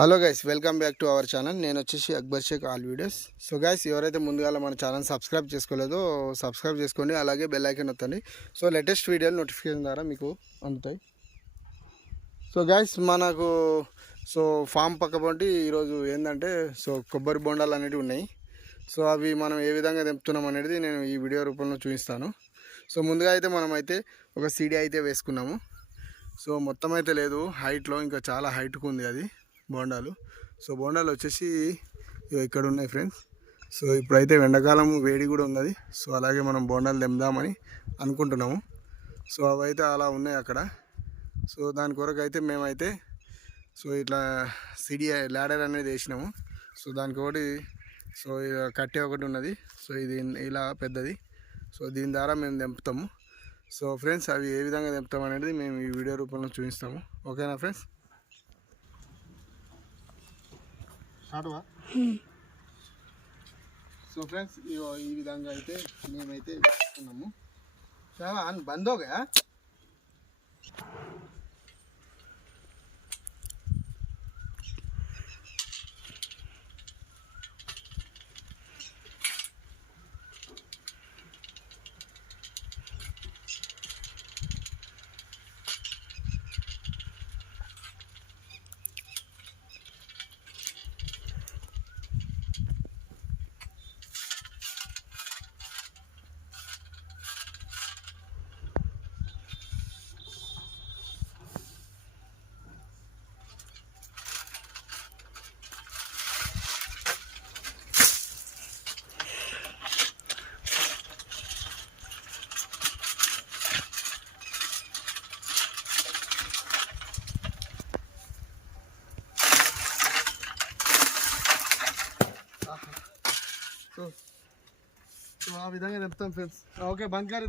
Hello guys, welcome back to our channel. నేను వచ్చేసి Akbar Shaik all videos. So guys, ఎవరైతే ముందుగా మన ఛానల్ సబ్స్క్రైబ్ చేసుకోలేదో సబ్స్క్రైబ్ చేసుకోండి, అలాగే బెల్ ఐకాన్ నొక్కండి. సో లేటెస్ట్ వీడియోలు నోటిఫికేషన్ ద్వారా మీకు అందుతాయి. సో గైస్, మనకు ఫామ్ పక్కపొంటి ఈరోజు ఏంటంటే కొబ్బరి బొండాలు అనేవి ఉన్నాయి. సో అవి మనం ఏ విధంగా తెంపుతున్నాం అనేది నేను ఈ వీడియో రూపంలో చూపిస్తాను. సో ముందుగా అయితే మనమైతే ఒక సీడీ అయితే వేసుకున్నాము. సో మొత్తం అయితే లేదు, హైట్లో ఇంకా చాలా హైట్కు ఉంది అది బోండాలు. సో బోండాలు వచ్చేసి ఇక్కడ ఉన్నాయి ఫ్రెండ్స్. సో ఇప్పుడైతే ఎండాకాలం వేడి కూడా ఉన్నది. సో అలాగే మనం బోండాలు తెందామని అనుకుంటున్నాము. సో అవైతే అలా ఉన్నాయి అక్కడ. సో దాని కొరకు అయితే మేమైతే ఇట్లా సిడి ల్యాడర్ అనేది వేసినాము. సో దానికి ఒకటి కట్టె ఒకటి ఉన్నది. సో ఇది ఇలా పెద్దది. సో దీని ద్వారా మేము తెంపుతాము. సో ఫ్రెండ్స్, అవి ఏ విధంగా తెంపుతాం అనేది మేము ఈ వీడియో రూపంలో చూపిస్తాము. ఓకేనా ఫ్రెండ్స్? సో ఫ్రెండ్స్, ఈ విధంగా అయితే మేమైతే వేసుకున్నాము. బంద్ హోగా. సో ఆ విధంగా తెంపుతాం ఫ్రెండ్స్. ఓకే, బంద్ కారు.